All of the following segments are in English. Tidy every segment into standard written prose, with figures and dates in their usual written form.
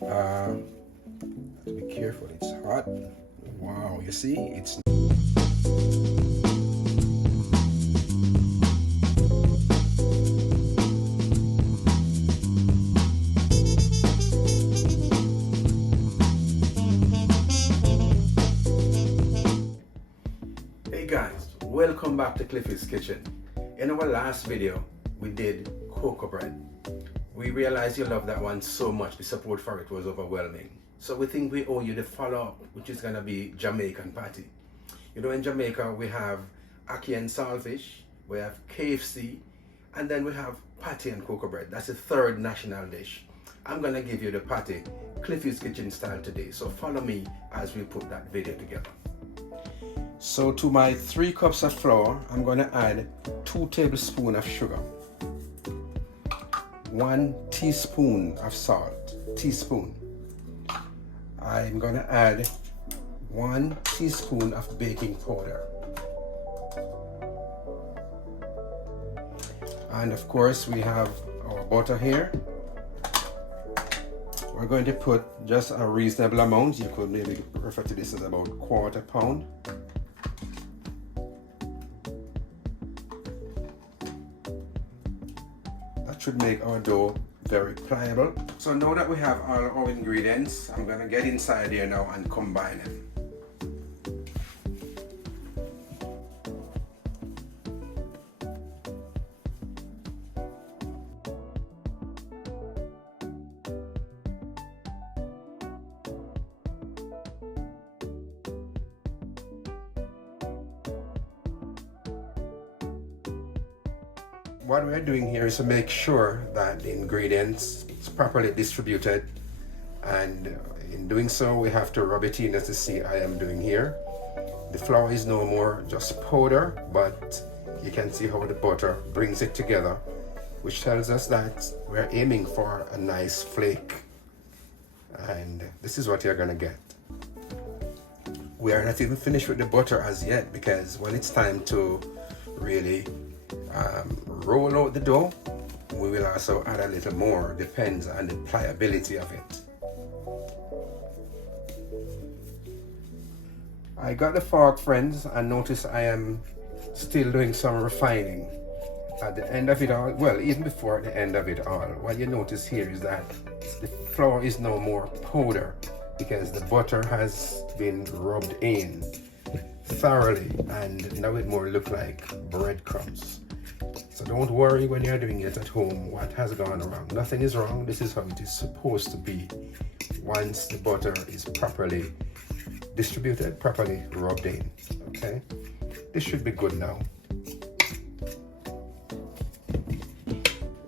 Have to be careful, it's hot. Wow, you see, it's Hey guys, welcome back to Cliffy's Kitchen. In our last video, we did cocoa bread. We realized you love that one so much, the support for it was overwhelming. So we think we owe you the follow-up, which is gonna be Jamaican patty. You know, in Jamaica, we have ackee and saltfish, we have KFC, and then we have patty and cocoa bread. That's the third national dish. I'm gonna give you the patty, Cliffy's Kitchen style today. So follow me as we put that video together. So to my 3 cups of flour, I'm going to add 2 tablespoons of sugar, 1 teaspoon of salt, teaspoon. I'm going to add 1 teaspoon of baking powder. And of course we have our butter here. We're going to put just a reasonable amount. You could maybe refer to this as about 1/4 pound. Should make our dough very pliable. So now that we have all our ingredients, I'm gonna get inside here now and combine them. What we're doing here is to make sure that the ingredients is properly distributed, and in doing so we have to rub it in, as you see I am doing here. The flour is no more just powder, but you can see how the butter brings it together, which tells us that we're aiming for a nice flake, and this is what you're gonna get. We are not even finished with the butter as yet, because when it's time to really roll out the dough, we will also add a little more, depends on the pliability of it. I got the fork, friends, and notice I am still doing some refining. At the end of it all, well, even before the end of it all, what you notice here is that the flour is no more powder, because the butter has been rubbed in thoroughly, and now it more look like breadcrumbs. So don't worry when you're doing it at home what has gone wrong. Nothing is wrong. This is how it is supposed to be once the butter is properly distributed, properly rubbed in. Okay, this should be good now.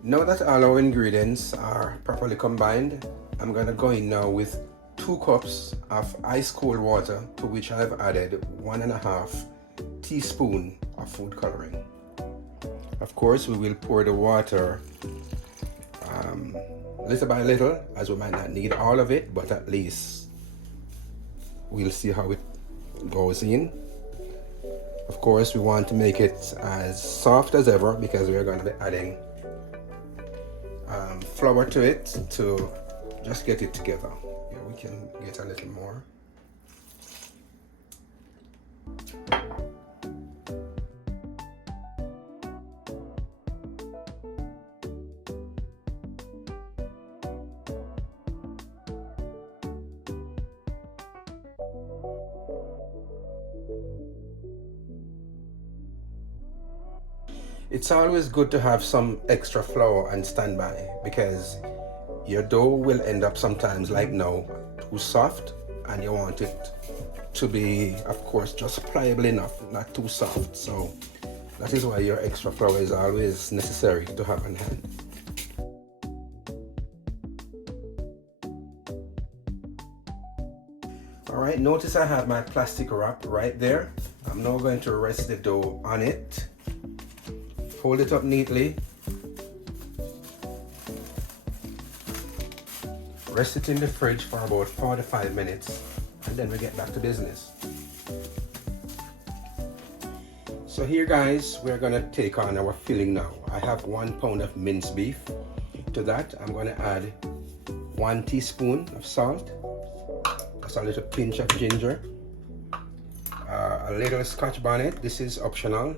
Now that all our ingredients are properly combined, I'm gonna go in now with 2 cups of ice cold water, to which I've added 1.5 teaspoon of food coloring. Of course, we will pour the water little by little, as we might not need all of it, but at least we'll see how it goes in. Of course, we want to make it as soft as ever, because we are going to be adding flour to it to just get it together. Here we can get a little more. It's always good to have some extra flour on standby, because your dough will end up sometimes, like now, too soft, and you want it to be, of course, just pliable enough, not too soft. So that is why your extra flour is always necessary to have on hand. Alright, notice I have my plastic wrap right there. I'm now going to rest the dough on it. Fold it up neatly. Rest it in the fridge for about 45 minutes, and then we get back to business. So here, guys, we're gonna take on our filling now. I have 1 pound of minced beef. To that, I'm gonna add 1 teaspoon of salt, just a little pinch of ginger, a little scotch bonnet, this is optional.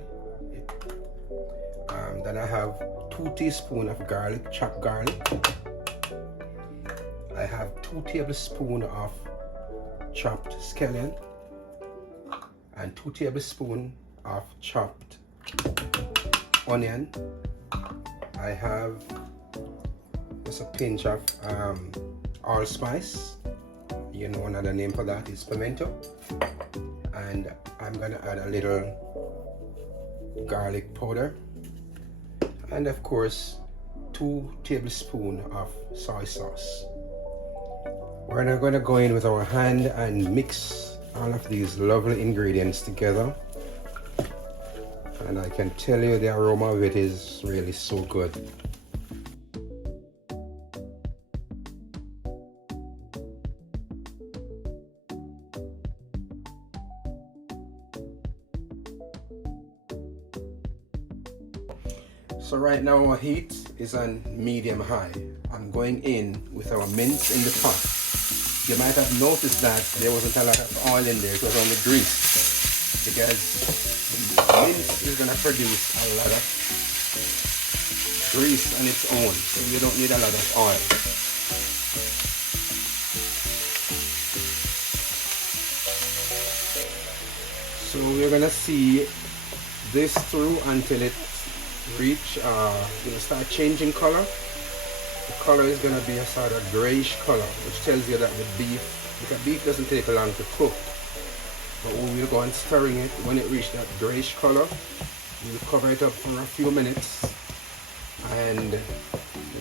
Then I have 2 teaspoons of garlic, chopped garlic. I have 2 tablespoons of chopped scallion and 2 tablespoons of chopped onion. I have just a pinch of allspice. You know, another name for that is pimento. And I'm gonna add a little garlic powder. And of course, 2 tablespoons of soy sauce. We're now going to go in with our hand and mix all of these lovely ingredients together. And I can tell you the aroma of it is really so good. So right now our heat is on medium high. I'm going in with our mince in the pot. You might have noticed that there wasn't a lot of oil in there, it was only grease. Because mince is going to produce a lot of grease on its own, so you don't need a lot of oil. So we're going to see this through until it start changing color. The color is going to be a sort of grayish color, which tells you that the beef doesn't take long to cook. But we will go on stirring it. When it reaches that grayish color, we'll cover it up for a few minutes, and then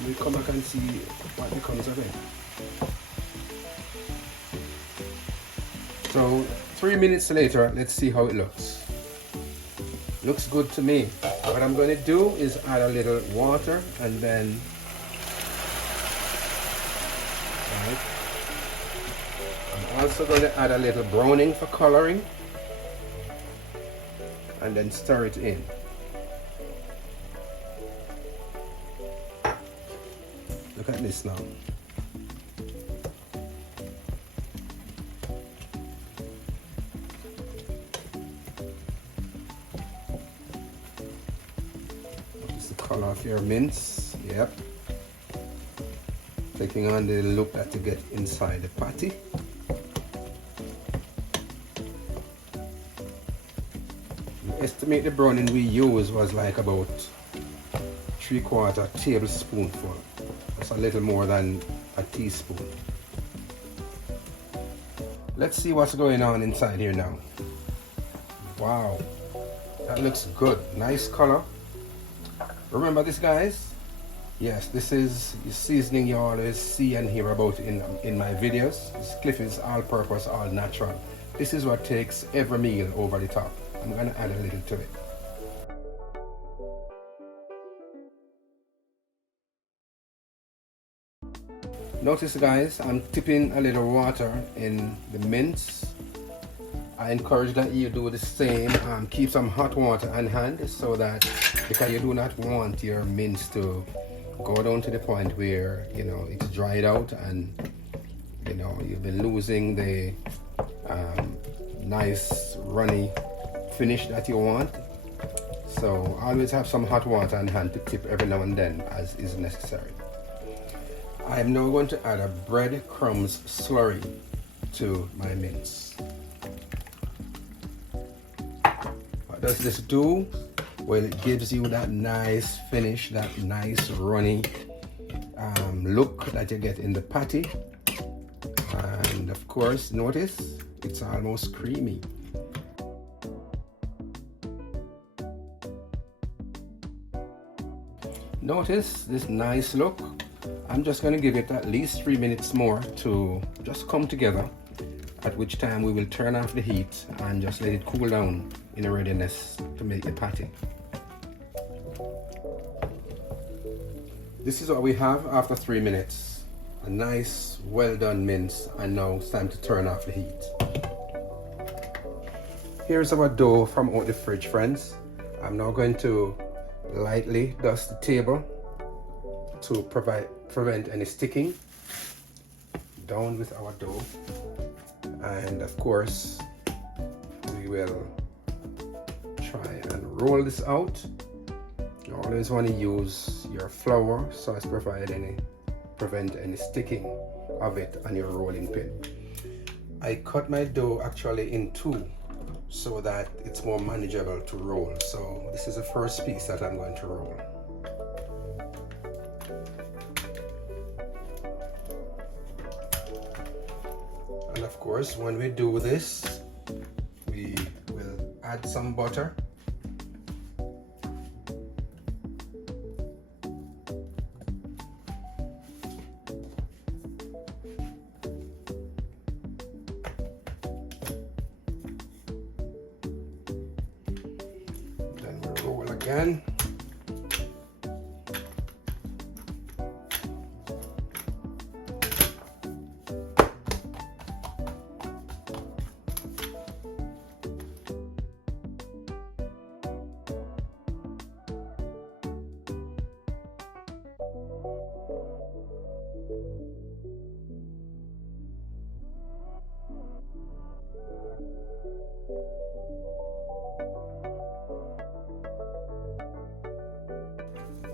we'll come back and see what becomes of it. So 3 minutes later, let's see how it looks. Looks good to me. What I'm going to do is add a little water, and then I'm also going to add a little browning for coloring, and then stir it in. Look at this now. Color of your mince, yep. Taking on the look that you get inside the patty. Estimate the browning we used was like about 3/4 tablespoonful. That's a little more than a teaspoon. Let's see what's going on inside here now. Wow, that looks good. Nice color. Remember this, guys? Yes, this is the seasoning you always see and hear about in my videos. This Cliffy's all-purpose, all-natural. This is what takes every meal over the top. I'm gonna add a little to it. Notice, guys, I'm tipping a little water in the mince. I encourage that you do the same. Keep some hot water on hand, so that, because you do not want your mince to go down to the point where, you know, it's dried out and, you know, you've been losing the nice runny finish that you want. So always have some hot water on hand to tip every now and then as is necessary. I am now going to add a breadcrumbs slurry to my mince. What does this do? Well, it gives you that nice finish, that nice runny look that you get in the patty. And of course, notice it's almost creamy. Notice this nice look. I'm just going to give it at least 3 minutes more to just come together, at which time we will turn off the heat and just let it cool down in a readiness to make the patty. This is what we have after 3 minutes. A nice, well done mince, and now it's time to turn off the heat. Here's our dough from out the fridge, friends. I'm now going to lightly dust the table to prevent any sticking. down with our dough, and of course we will try and roll this out. You always want to use your flour so as to prevent any sticking of it on your rolling pin. I cut my dough actually in two so that it's more manageable to roll. So this is the first piece that I'm going to roll. And of course, when we do this, we will add some butter. Then we roll again.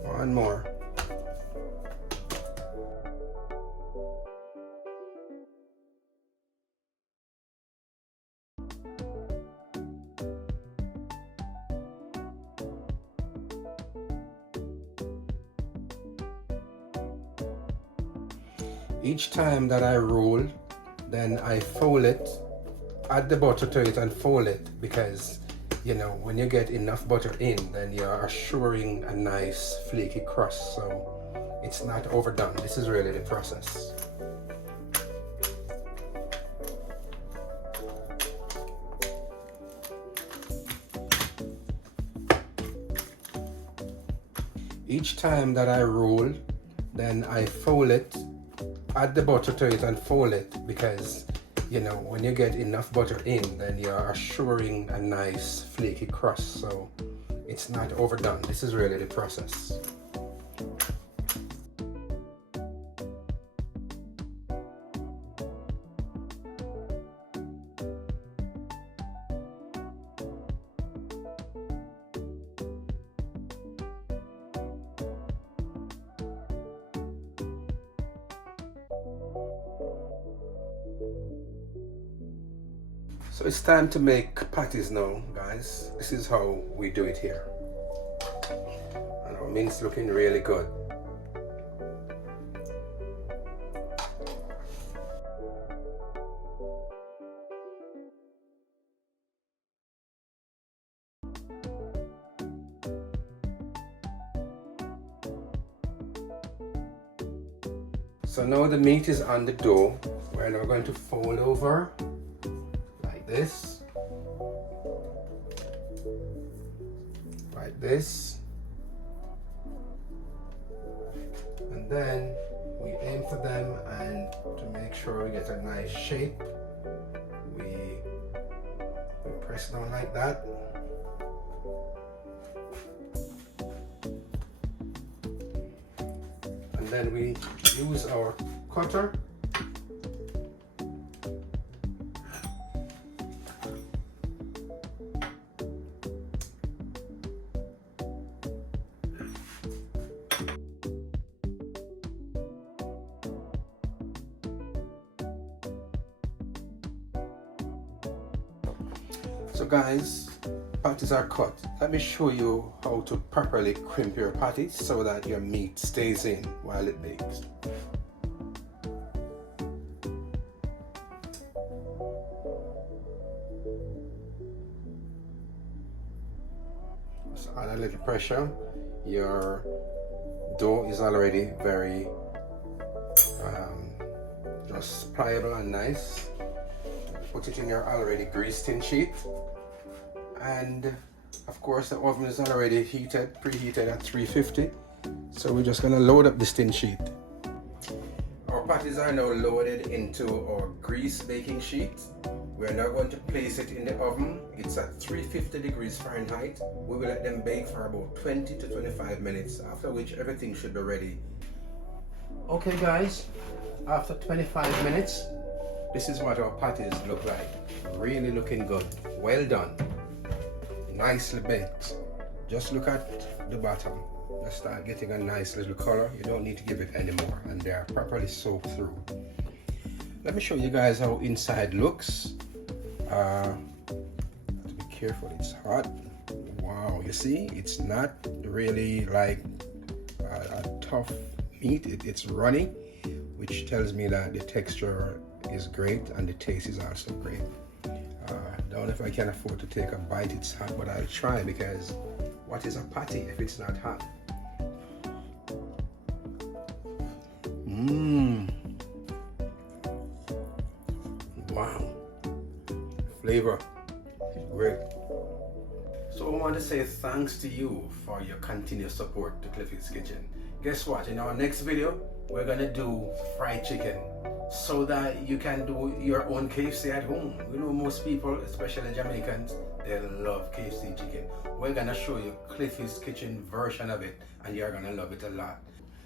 One more. Each time that I roll, then I fold it, add the butter to it and fold it, because you know, when you get enough butter in, then you're assuring a nice flaky crust, so it's not overdone. This is really the process. Each time that I roll, then I fold it, add the butter to it and fold it, because you know, when you get enough butter in, then you're assuring a nice flaky crust, so it's not overdone. This is really the process. So it's time to make patties now, guys. This is how we do it here. And our meat's looking really good. So now the meat is on the dough. We're now going to fold over this, like this, and then we aim for them, and to make sure we get a nice shape, we press down like that. And then we use our cutter So guys, patties are cut. Let me show you how to properly crimp your patties so that your meat stays in while it bakes. So add a little pressure. Your dough is already very just pliable and nice. Put it in your already greased tin sheet, and of course the oven is already preheated at 350, so we're just going to load up this tin sheet. Our patties are now loaded into our grease baking sheet. We're now going to place it in the oven. It's at 350 degrees Fahrenheit. We will let them bake for about 20 to 25 minutes, after which everything should be ready. Okay guys, After 25 minutes, this is what our patties look like. Really looking good. Well done. Nicely baked. Just look at the bottom. Just start getting a nice little color. You don't need to give it any more, and they are properly soaked through. Let me show you guys how inside looks. Have to be careful, it's hot. Wow, you see, it's not really like a tough meat. It's runny, which tells me that the texture is great and the taste is also great. Don't know if I can afford to take a bite. It's hot, but I'll try, because what is a patty if it's not hot? Wow, flavor, great. So I want to say thanks to you for your continuous support to Cliffy's Kitchen. Guess what? In our next video, we're gonna do fried chicken, so that you can do your own KFC at home. You know, most people, especially Jamaicans, they love KFC chicken. We're gonna show you Cliffy's Kitchen version of it, and you're gonna love it a lot.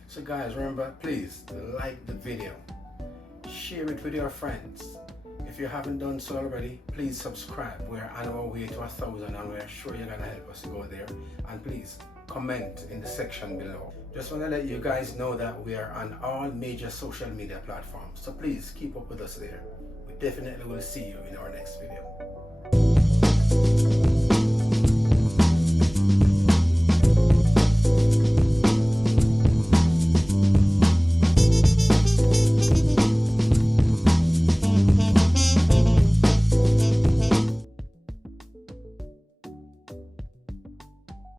So guys, remember, please like the video, share it with your friends. If you haven't done so already, please subscribe. We're on our way to 1,000, and we're sure you're gonna help us go there. And please comment in the section below. Just want to let you guys know that we are on all major social media platforms, so please keep up with us there. We definitely will see you in our next video.